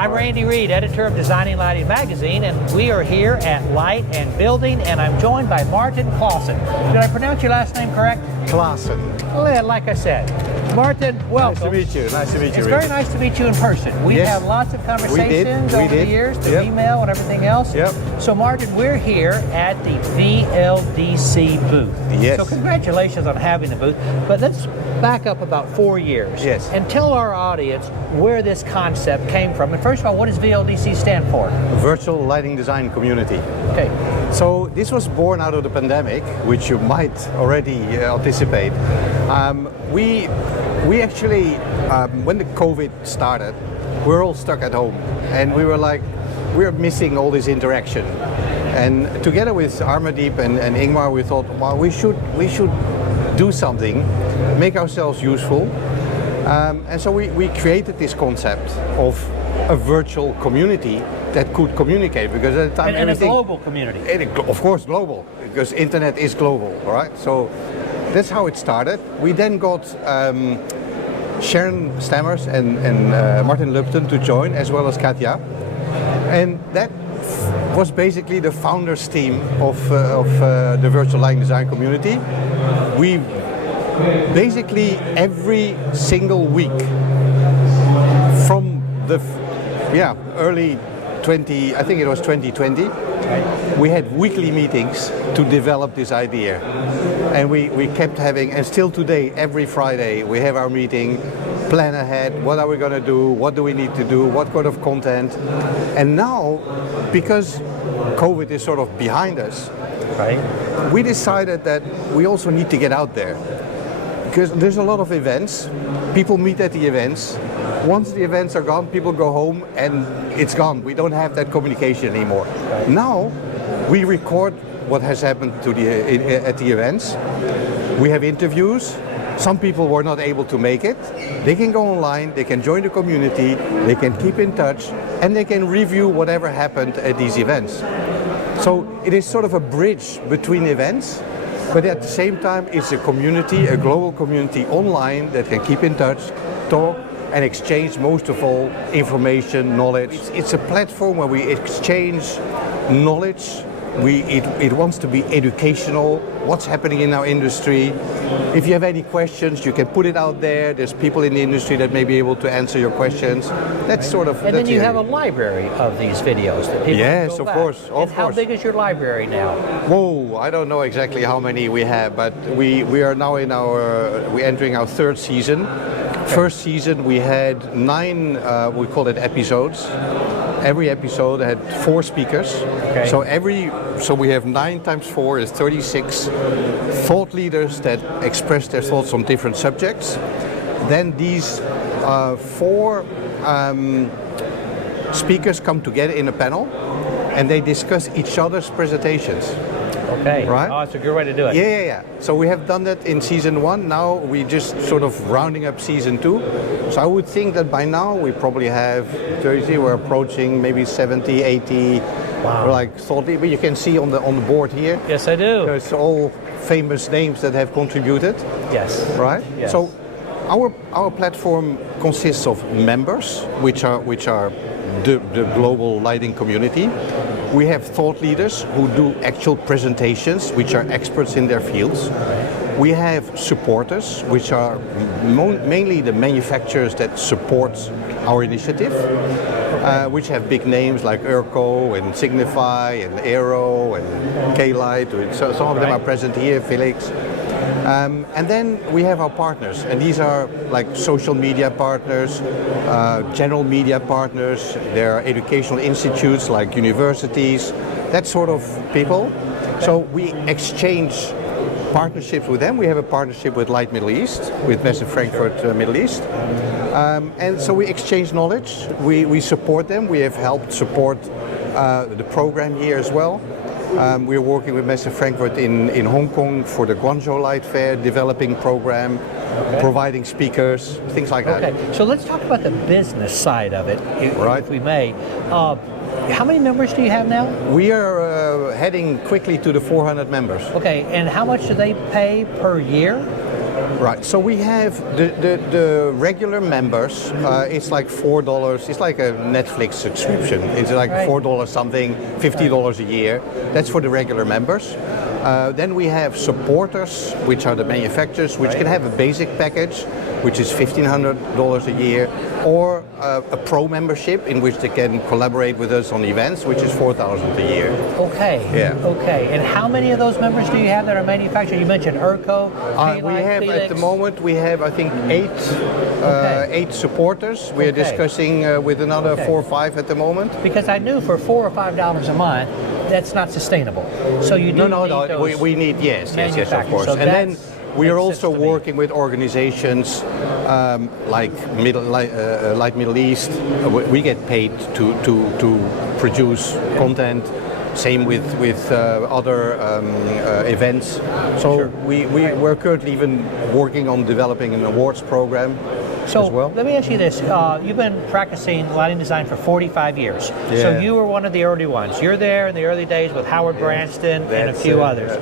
I'm Randy Reed, editor of Designing Lighting Magazine, and we are here at Light and Building, and I'm joined by Martin Klaasen. Did I pronounce your last name correct? Klaasen. Well, like I said. Martin, welcome. Nice to meet you. Nice to meet you. It's very nice to meet you in person. We've had lots of conversations over the years through email and everything else. Yep. So Martin, we're here at the VLDC booth. Yes. So congratulations on having the booth. But let's back up about 4 years. Yes. And tell our audience where this concept came from. And first of all, what does VLDC stand for? Virtual Lighting Design Community. Okay. So this was born out of the pandemic, which you might already anticipate. We actually, when the COVID started, we were all stuck at home, and we were like, we're missing all this interaction. And together with Armadeep and Ingmar, we thought, well, we should do something, make ourselves useful. And so we created this concept of a virtual community that could communicate, because at the time everything... And a global community. Of course global, because internet is global, right? So that's how it started. We then got Sharon Stammers and Martin Lupton to join, as well as Katja. And that was basically the founders team of the virtual lighting design community. We basically every single week from the early 20, I think it was 2020, we had weekly meetings to develop this idea. And we kept having, and still today, every Friday, we have our meeting, plan ahead, what are we going to do, what do we need to do, what kind of content. And now, because COVID is sort of behind us, we decided that we also need to get out there. Because there's a lot of events, people meet at the events. Once the events are gone, people go home and it's gone. We don't have that communication anymore. Now, we record what has happened at the events. We have interviews. Some people were not able to make it. They can go online, they can join the community, they can keep in touch, and they can review whatever happened at these events. So it is sort of a bridge between events, but at the same time it's a community, a global community online that can keep in touch, talk, and exchange, most of all, information, knowledge. It's a platform where we exchange knowledge. It wants to be educational, what's happening in our industry. If you have any questions, you can put it out there. There's people in the industry that may be able to answer your questions. That's sort of... And then you have a library of these videos that people can go back. Course. And how big is your library now? Whoa, I don't know exactly how many we have, but we are now we're entering our third season. First season we had 9, we call it episodes. Every episode had 4 speakers. Okay. So we have 9 times 4 is 36 thought leaders that express their thoughts on different subjects. Then these 4 speakers come together in a panel and they discuss each other's presentations. Okay. Right? Oh, it's a good way to do it. Yeah. So we have done that in season 1. Now we just sort of rounding up season 2. So I would think that by now we probably have 30. We're approaching maybe 70, 80. Wow. Like thought leader. You can see on the board here. Yes, I do. There's all famous names that have contributed. Yes. Right. Yes. So our platform consists of members, which are the global lighting community. We have thought leaders who do actual presentations, which are experts in their fields. We have supporters, which are mainly the manufacturers that support our initiative, which have big names like Urco and Signify and Aero and K-Light. So some of them are present here, Felix. And then we have our partners, and these are like social media partners, general media partners, there are educational institutes like universities, that sort of people. So we exchange partnerships with them. We have a partnership with Light Middle East, with Massive Frankfurt Middle East. And so we exchange knowledge, we support them, we have helped support the program here as well. We're working with Massive Frankfurt in Hong Kong for the Guangzhou Light Fair, developing program, providing speakers, things like that. Okay, so let's talk about the business side of it, if we may. How many members do you have now? We are heading quickly to the 400 members. Okay, and how much do they pay per year? Right. So we have the regular members. It's like $4. It's like a Netflix subscription. It's like Right. $4 something, $50 a year. That's for the regular members. Then we have supporters, which are the manufacturers, which can have a basic package, which is $1,500 a year, or a pro membership in which they can collaborate with us on events, which is $4,000 a year. Okay. Yeah. Okay. And how many of those members do you have that are manufactured? You mentioned Urco. We have at the moment I think eight supporters. We are Okay. discussing with another Okay. 4 or 5 at the moment. Because I knew for $4 or $5 a month, that's not sustainable. So you do No. need those We need yes, of manufacturers. course. So And then that's- we are makes also sense to me. working with organizations like Light Middle East. We get paid to produce content. Same with other events. So we're currently even working on developing an awards program So as well. let me ask you this. You've been practicing lighting design for 45 years. So Yeah. you were one of the early ones. You're there in the early days with Howard Branston and a That's few it, others.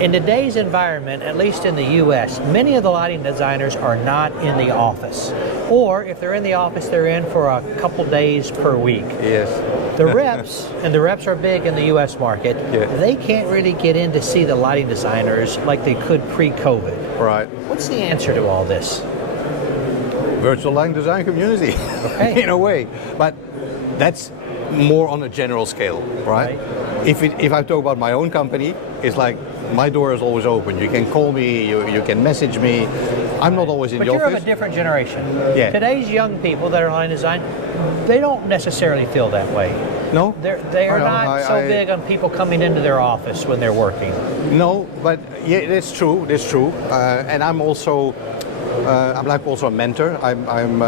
In today's environment, at least in the US, many of the lighting designers are not in the office. Or if they're in the office, they're in for a couple days per week. Yes. The reps, and the reps are big in the US market, Yeah. they can't really get in to see the lighting designers like they could pre-COVID. Right. What's the answer to all this? Virtual lighting design community, Okay. in a way. But that's more on a general scale, right? If I talk about my own company, it's like my door is always open. You can call me, you can message me. I'm not always in But the you're office. of a different generation. Yeah. Today's young people that are in lighting design, they don't necessarily feel that way. No? They are I know, not so big on people coming into their office when they're working. No, but yeah, that's true. That's true. And I'm also, I'm like also a mentor. I'm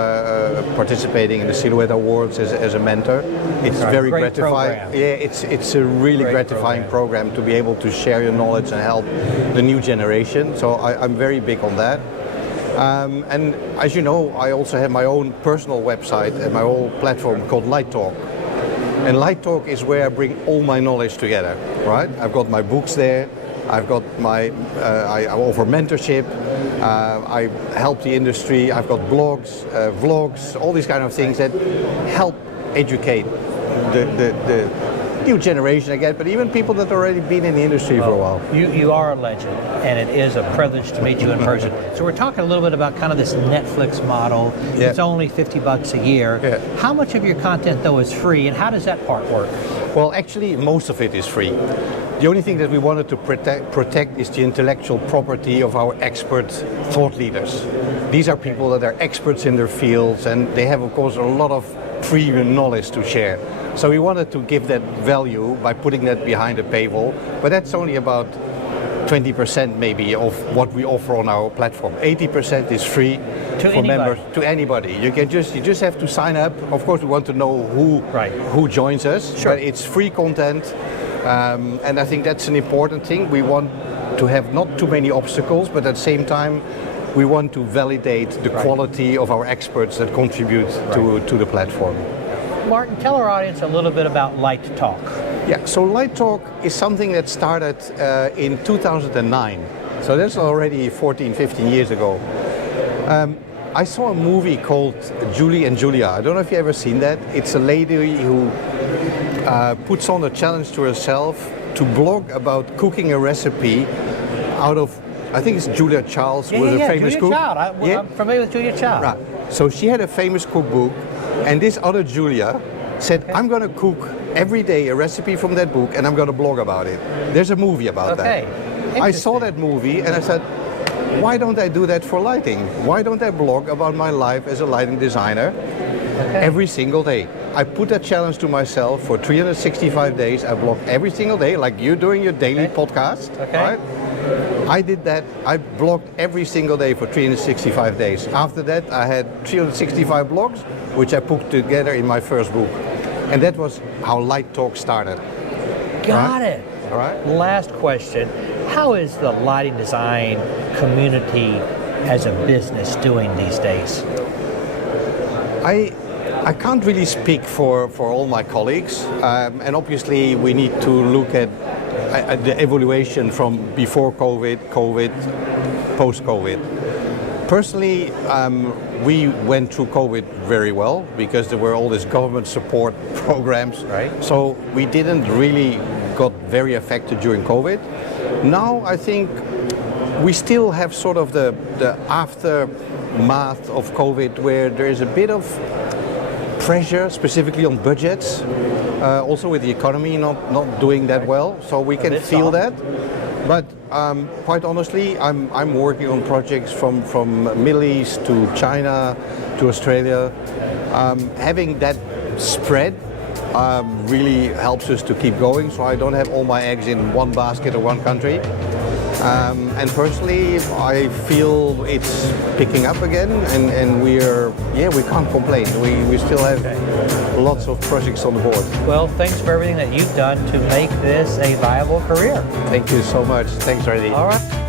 participating in the Silhouette Awards as a mentor. It's Right. very Great gratifying. program. Yeah, it's a really Great gratifying program to be able to share your knowledge and help the new generation. So I'm very big on that. And as you know, I also have my own personal website and my own platform called Light Talk. And Light Talk is where I bring all my knowledge together, right? I've got my books there. I've got my, I offer mentorship. I help the industry. I've got blogs, vlogs, all these kind of things that help educate the new generation again, but even people that already been in the industry for a while. You are a legend, and it is a privilege to meet you in person. So we're talking a little bit about kind of this Netflix model. Yeah. It's only $50 a year. Yeah. How much of your content though is free, and how does that part work? Well, actually, most of it is free. The only thing that we wanted to protect is the intellectual property of our expert thought leaders. These are people that are experts in their fields, and they have, of course, a lot of premium knowledge to share. So we wanted to give that value by putting that behind a paywall, but that's only about 20% maybe of what we offer on our platform. 80% is free for anybody. members, to anybody. You just have to sign up. Of course, we want to know who joins us, Sure. but it's free content, and I think that's an important thing. We want to have not too many obstacles, but at the same time, we want to validate the quality of our experts that contribute to the platform. Martin, tell our audience a little bit about Light Talk. Yeah, so Light Talk is something that started in 2009. So that's already 14, 15 years ago. I saw a movie called Julie and Julia. I don't know if you've ever seen that. It's a lady who puts on a challenge to herself to blog about cooking a recipe out of, I think it's Julia Childs, was a famous Julia cook. Child. I'm familiar with Julia Child. Right. So she had a famous cookbook, and this other Julia said, I'm going to cook every day a recipe from that book, and I'm going to blog about it. There's a movie about that. I saw that movie, and I said, why don't I do that for lighting? Why don't I blog about my life as a lighting designer every single day? I put that challenge to myself for 365 days. I blog every single day, like you're doing your daily podcast, right? I did that. I blogged every single day for 365 days. After that, I had 365 blogs, which I put together in my first book. And that was how Light Talk started. Got it. All right. Last question. How is the lighting design community as a business doing these days? I can't really speak for all my colleagues, and obviously we need to look at the evaluation from before COVID, post-COVID. Personally, we went through COVID very well because there were all these government support programs. Right. So we didn't really got very affected during COVID. Now I think we still have sort of the aftermath of COVID where there is a bit of pressure, specifically on budgets, also with the economy not doing that well. So we can feel that. But quite honestly, I'm working on projects from Middle East to China to Australia. Having that spread really helps us to keep going. So I don't have all my eggs in one basket or one country. And personally, I feel it's picking up again, and we can't complain. We still have lots of projects on the board. Well, thanks for everything that you've done to make this a viable career. Thank you so much. Thanks, Randy. All right.